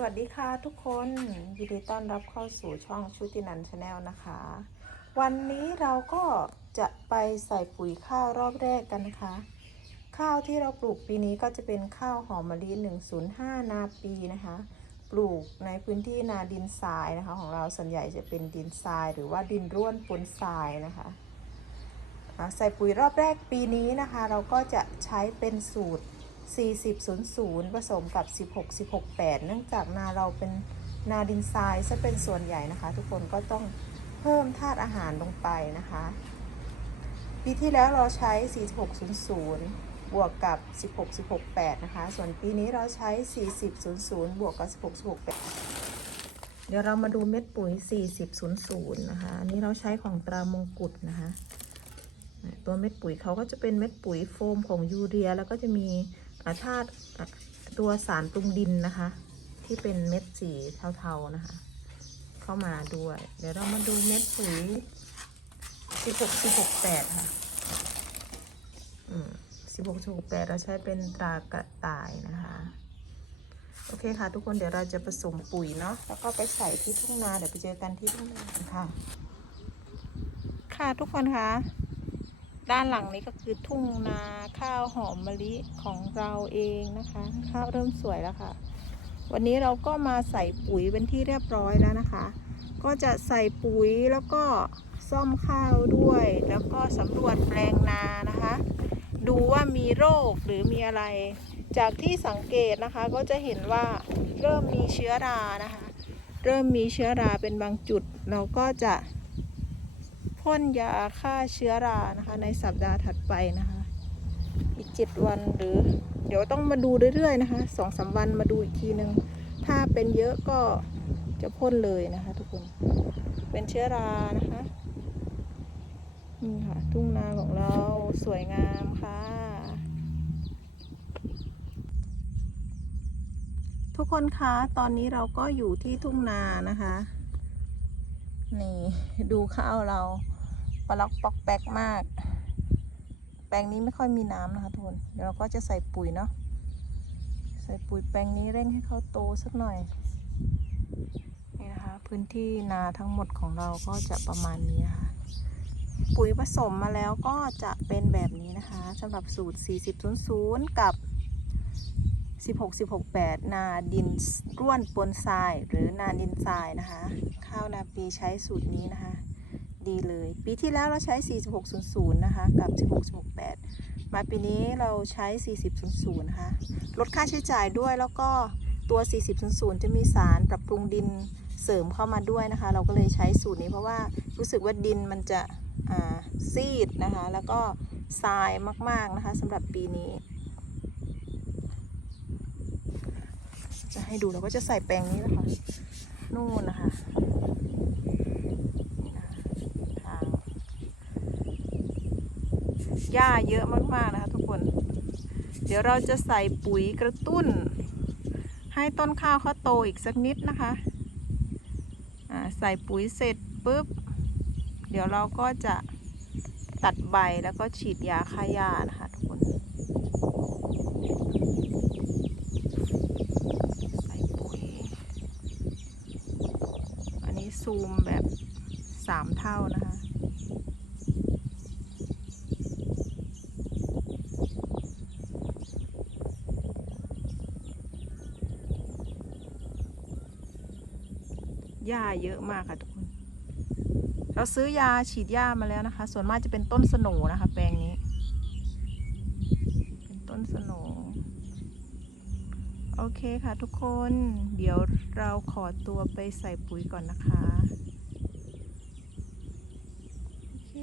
สวัสดีค่ะทุกคนยินดีต้อนรับเข้าสู่ช่องชุตินันชาแนลนะคะ วันนี้เราก็จะไปใส่ปุ๋ยข้าวรอบแรกกันนะคะ ข้าวที่เราปลูกปีนี้ก็จะเป็นข้าวหอมมะลิ 105 นาปีนะคะ ปลูกในพื้นที่นาดินทรายนะคะ ของเราส่วนใหญ่จะเป็นดินทราย หรือว่าดินร่วนปนทรายนะคะใส่ปุ๋ยรอบแรกปีนี้นะคะ เราก็จะใช้เป็นสูตร 4000 ผสมกับ 16 16 8 เนื่องจากนาเราเป็นนาดินทรายซะเป็นส่วนใหญ่นะคะ ทุกคนก็ต้องเพิ่มธาตุอาหารลงไปนะคะ ปีที่แล้วเราใช้ 4600 บวกกับ 16 16 8 นะคะ ส่วนปีนี้เราใช้ 4000 บวกกับ 16 16 8 เดี๋ยวเรามาดูเม็ดปุ๋ย 4000 นะคะ อันนี้เราใช้ของตรามงกุฎนะคะตัวเม็ดปุ๋ยเขาก็จะเป็นเม็ดปุ๋ยโฟมของยูเรีย แล้วก็จะมี ธาตุตัวสารปรุงดินนะคะ ที่เป็นเม็ดสีเทาๆนะคะ เข้ามาด้วย เดี๋ยวเรามาดูเม็ดปุ๋ย16 16 8ค่ะอืม16 16 8เราใช้เป็นตรากระต่ายนะคะ โอเคค่ะ ทุกคนเดี๋ยวเราจะผสมปุ๋ยเนาะแล้วก็ไปใส่ที่ทุ่งนาเดี๋ยวไปเจอกันที่ทุ่งนาค่ะ ค่ะทุกคนคะ ด้านหลังนี้ก็คือทุ่งนาข้าวหอมมะลิของเราเองนะคะ ข้าวเริ่มสวยแล้วค่ะ วันนี้เราก็มาใส่ปุ๋ยเป็นที่เรียบร้อยแล้วนะคะ ก็จะใส่ปุ๋ยแล้วก็ซ่อมข้าวด้วย แล้วก็สำรวจแปลงนานะคะ ดูว่ามีโรคหรือมีอะไร จากที่สังเกตนะคะก็จะเห็นว่าเริ่มมีเชื้อรานะคะ เริ่มมีเชื้อราเป็นบางจุด เราก็จะ พ่นยาฆ่าเชื้อรานะคะ ในสัปดาห์ถัดไปนะคะ อีกเจ็ดวันหรือ เดี๋ยวต้องมาดูเรื่อยๆนะคะสองสามวันมาดูอีกทีหนึ่งถ้าเป็นเยอะก็จะพ่นเลยนะคะ ทุกคน เป็นเชื้อรานะคะนี่ค่ะ ทุ่งนาของเราสวยงามค่ะ ทุกคนคะตอนนี้เราก็อยู่ที่ทุ่งนานะคะ นี่ดูข้าวเราปลักปอกแปกมาก แปลงนี้ไม่ค่อยมีน้ำนะคะทุกคนเดี๋ยวเราก็จะใส่ปุ๋ยเนาะใส่ปุ๋ยแปลงนี้เร่งให้เขาโตสักหน่อยนี่นะคะ พื้นที่นาทั้งหมดของเราก็จะประมาณนี้ค่ะ ปุ๋ยผสมมาแล้วก็จะเป็นแบบนี้นะคะสำหรับสูตร 4000 กับ 16 16 8 นาดินร่วนปนทรายหรือนาดินทรายนะคะ ข้าวนาปีใช้สูตรนี้นะคะ ดีเลย ปีที่แล้วเราใช้ 4600 นะคะ กับ 16 16 8 มาปีนี้เราใช้ 4000 นะคะ ลดค่าใช้จ่ายด้วยแล้วก็ตัว 4000 จะมีสารปรับปรุงดินเสริมเข้ามาด้วยนะคะ เราก็เลยใช้สูตรนี้เพราะว่ารู้สึกว่าดินมันจะซีดนะคะ แล้วก็ทรายมาก ๆ นะคะสำหรับปีนี้ จะให้ดูเราก็จะใส่แปลงนี้นะคะ นู่นนะคะทางหญ้าเยอะมากๆนะคะทุกคน เดี๋ยวเราจะใส่ปุ๋ยกระตุ้น ให้ต้นข้าวเขาโตอีกสักนิดนะคะอ่าใส่ปุ๋ยเสร็จปุ๊บ เดี๋ยวเราก็จะตัดใบแล้วก็ฉีดยาฆ่าหญ้านะคะทุกคน ใส่ปุ๋ย อันนี้ ซูมแบบสามเท่านะคะหญ้าเยอะมากค่ะทุกคน เราซื้อยาฉีดหญ้ามาแล้วนะคะ ส่วนมากจะเป็นต้นสโหนะคะ แปลงนี้ เป็นต้นสโหน โอเคค่ะทุกคน เดี๋ยวเราขอตัวไปใส่ปุ๋ยก่อนนะคะ โอเค